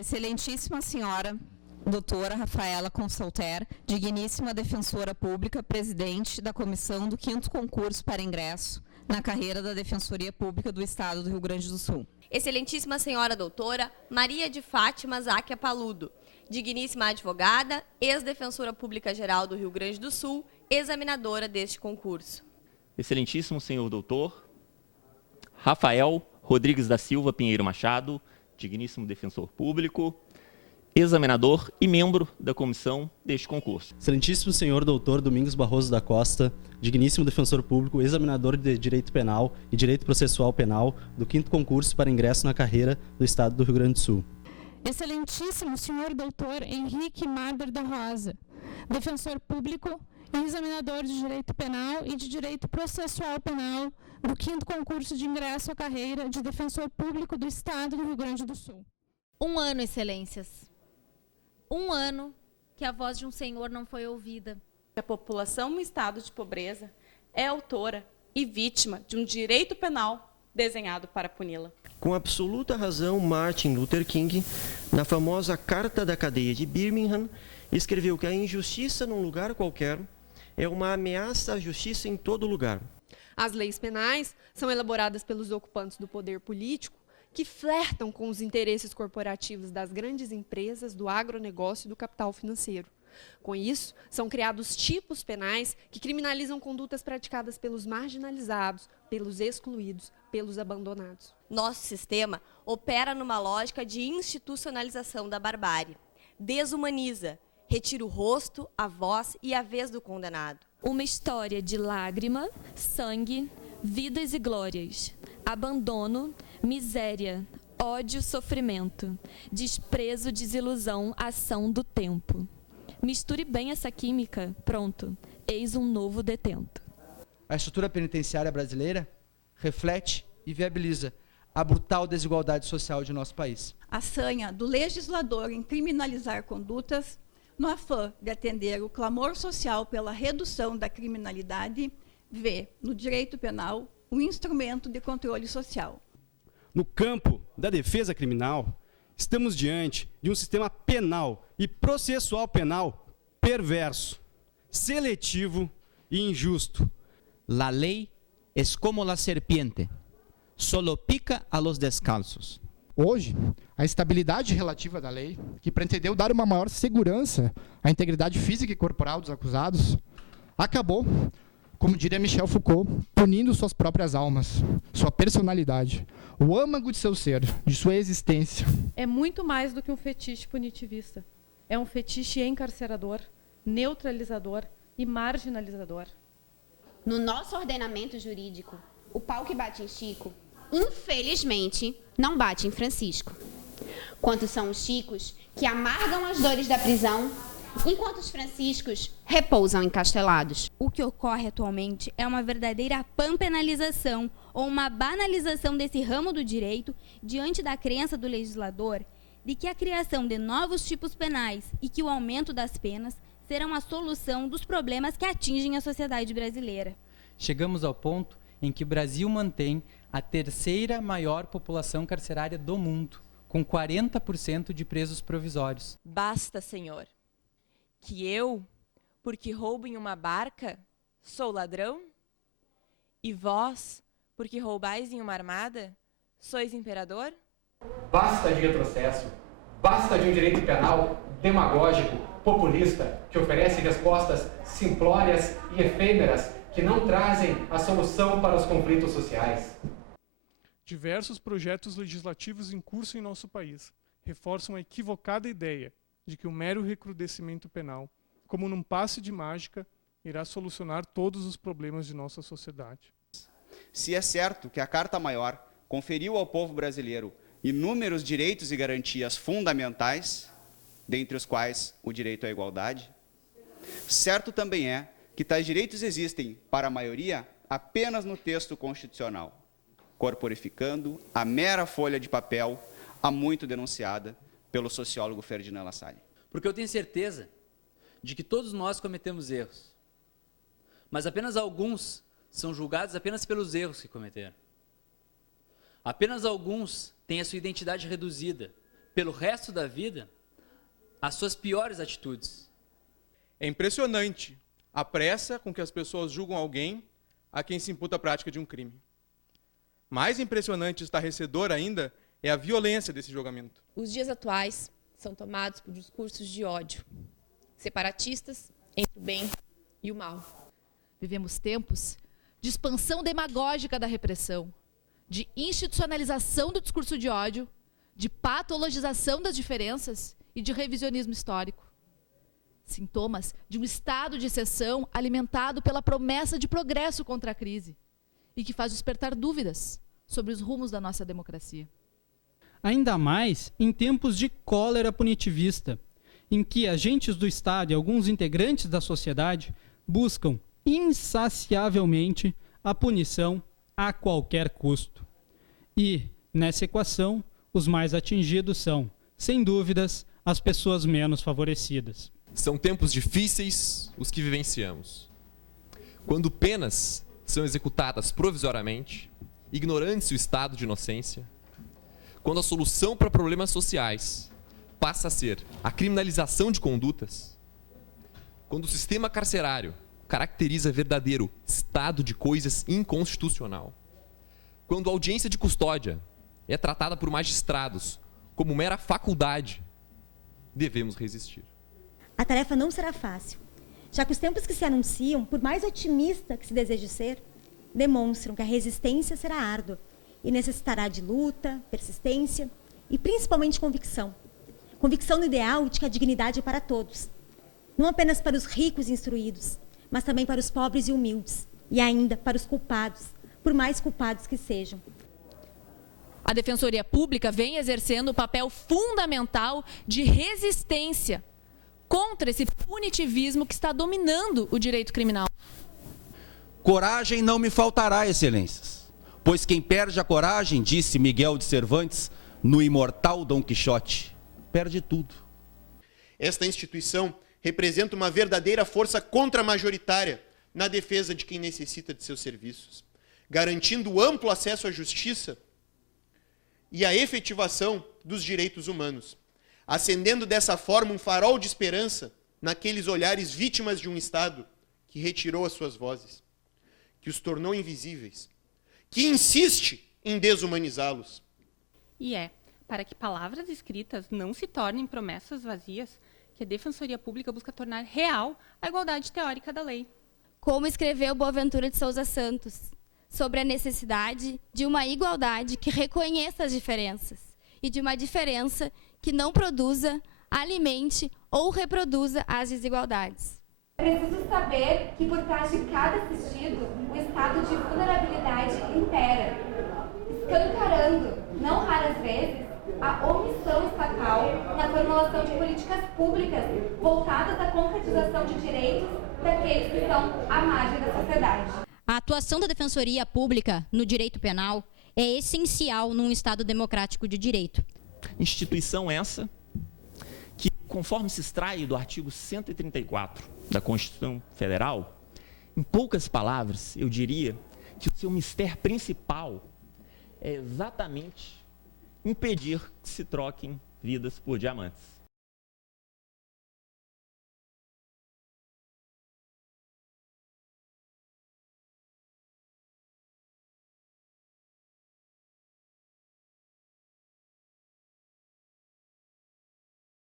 Excelentíssima senhora, doutora Rafaela Consalter, digníssima defensora pública, presidente da comissão do 5º concurso para ingresso na carreira da Defensoria Pública do Estado do Rio Grande do Sul. Excelentíssima senhora doutora Maria de Fátima Záquia Paludo, digníssima advogada, ex-defensora pública geral do Rio Grande do Sul, examinadora deste concurso. Excelentíssimo senhor doutor Rafael Rodrigues da Silva Pinheiro Machado, digníssimo defensor público, examinador e membro da comissão deste concurso. Excelentíssimo senhor doutor Domingos Barroso da Costa, digníssimo defensor público, examinador de Direito Penal e Direito Processual Penal do 5º concurso para ingresso na carreira do Estado do Rio Grande do Sul. Excelentíssimo senhor doutor Henrique Marder da Rosa, defensor público e examinador de Direito Penal e de Direito Processual Penal do 5º concurso de ingresso à carreira de defensor público do Estado do Rio Grande do Sul. 1 ano, excelências. 1 ano que a voz de um senhor não foi ouvida. A população no estado de pobreza é autora e vítima de um direito penal desenhado para puni-la. Com absoluta razão, Martin Luther King, na famosa Carta da Cadeia de Birmingham, escreveu que a injustiça num lugar qualquer é uma ameaça à justiça em todo lugar. As leis penais são elaboradas pelos ocupantes do poder político que flertam com os interesses corporativos das grandes empresas, do agronegócio e do capital financeiro. Com isso, são criados tipos penais que criminalizam condutas praticadas pelos marginalizados, pelos excluídos, pelos abandonados. Nosso sistema opera numa lógica de institucionalização da barbárie. Desumaniza, retira o rosto, a voz e a vez do condenado. Uma história de lágrima, sangue, vidas e glórias, abandono, miséria, ódio, sofrimento, desprezo, desilusão, ação do tempo. Misture bem essa química, pronto, eis um novo detento. A estrutura penitenciária brasileira reflete e viabiliza a brutal desigualdade social de nosso país. A sanha do legislador em criminalizar condutas, no afã de atender o clamor social pela redução da criminalidade, vê no direito penal um instrumento de controle social. No campo da defesa criminal, estamos diante de um sistema penal e processual penal perverso, seletivo e injusto. La ley es como la serpiente, solo pica a los descalços. Hoje, a estabilidade relativa da lei, que pretendeu dar uma maior segurança à integridade física e corporal dos acusados, acabou, como diria Michel Foucault, punindo suas próprias almas, sua personalidade, o âmago de seu ser, de sua existência. É muito mais do que um fetiche punitivista. É um fetiche encarcerador, neutralizador e marginalizador. No nosso ordenamento jurídico, o pau que bate em Chico, infelizmente, não bate em Francisco. Quantos são os Chicos que amargam as dores da prisão, enquanto os Franciscos repousam encastelados? O que ocorre atualmente é uma verdadeira panpenalização ou uma banalização desse ramo do direito diante da crença do legislador de que a criação de novos tipos penais e que o aumento das penas serão a solução dos problemas que atingem a sociedade brasileira. Chegamos ao ponto em que o Brasil mantém a 3ª maior população carcerária do mundo, com 40% de presos provisórios. Basta, senhor, que eu, porque roubo em uma barca, sou ladrão? E vós, porque roubais em uma armada, sois imperador? Basta de retrocesso, basta de um direito penal demagógico, populista, que oferece respostas simplórias e efêmeras que não trazem a solução para os conflitos sociais. Diversos projetos legislativos em curso em nosso país reforçam a equivocada ideia de que o mero recrudescimento penal, como num passe de mágica, irá solucionar todos os problemas de nossa sociedade. Se é certo que a Carta Maior conferiu ao povo brasileiro inúmeros direitos e garantias fundamentais, dentre os quais o direito à igualdade, certo também é que tais direitos existem, para a maioria, apenas no texto constitucional, corporificando a mera folha de papel há muito denunciada pelo sociólogo Ferdinand Lassalle. Porque eu tenho certeza de que todos nós cometemos erros, mas apenas alguns são julgados apenas pelos erros que cometeram. Apenas alguns têm a sua identidade reduzida pelo resto da vida, as suas piores atitudes. É impressionante a pressa com que as pessoas julgam alguém a quem se imputa a prática de um crime. Mais impressionante e estarrecedor ainda é a violência desse julgamento. Os dias atuais são tomados por discursos de ódio, separatistas entre o bem e o mal. Vivemos tempos de expansão demagógica da repressão, de institucionalização do discurso de ódio, de patologização das diferenças e de revisionismo histórico. Sintomas de um estado de exceção alimentado pela promessa de progresso contra a crise e que faz despertar dúvidas sobre os rumos da nossa democracia. Ainda mais em tempos de cólera punitivista, em que agentes do Estado e alguns integrantes da sociedade buscam insaciavelmente a punição a qualquer custo. E, nessa equação, os mais atingidos são, sem dúvidas, as pessoas menos favorecidas. São tempos difíceis os que vivenciamos. Quando penas são executadas provisoriamente, ignorando-se o estado de inocência, quando a solução para problemas sociais passa a ser a criminalização de condutas, quando o sistema carcerário caracteriza verdadeiro estado de coisas inconstitucional, quando a audiência de custódia é tratada por magistrados como mera faculdade, devemos resistir. A tarefa não será fácil, já que os tempos que se anunciam, por mais otimista que se deseje ser, demonstram que a resistência será árdua e necessitará de luta, persistência e principalmente convicção. Convicção no ideal de que a dignidade é para todos, não apenas para os ricos e instruídos, mas também para os pobres e humildes, e ainda para os culpados, por mais culpados que sejam. A Defensoria Pública vem exercendo o papel fundamental de resistência contra esse punitivismo que está dominando o direito criminal. Coragem não me faltará, excelências, pois quem perde a coragem, disse Miguel de Cervantes no imortal Dom Quixote, perde tudo. Esta instituição representa uma verdadeira força contramajoritária na defesa de quem necessita de seus serviços, garantindo amplo acesso à justiça e a efetivação dos direitos humanos, acendendo dessa forma um farol de esperança naqueles olhares vítimas de um Estado que retirou as suas vozes, que os tornou invisíveis, que insiste em desumanizá-los. E é para que palavras escritas não se tornem promessas vazias que a Defensoria Pública busca tornar real a igualdade teórica da lei. Como escreveu Boaventura de Souza Santos, sobre a necessidade de uma igualdade que reconheça as diferenças e de uma diferença que não produza, alimente ou reproduza as desigualdades. É preciso saber que por trás de cada assistido, o estado de vulnerabilidade impera, escancarando, não raras vezes, a omissão estatal na formulação de políticas públicas voltadas à concretização de direitos daqueles que estão à margem da sociedade. A atuação da Defensoria Pública no direito penal é essencial num Estado democrático de direito. Instituição essa que, conforme se extrai do artigo 134 da Constituição Federal, em poucas palavras, eu diria que o seu mistério principal é exatamente impedir que se troquem vidas por diamantes.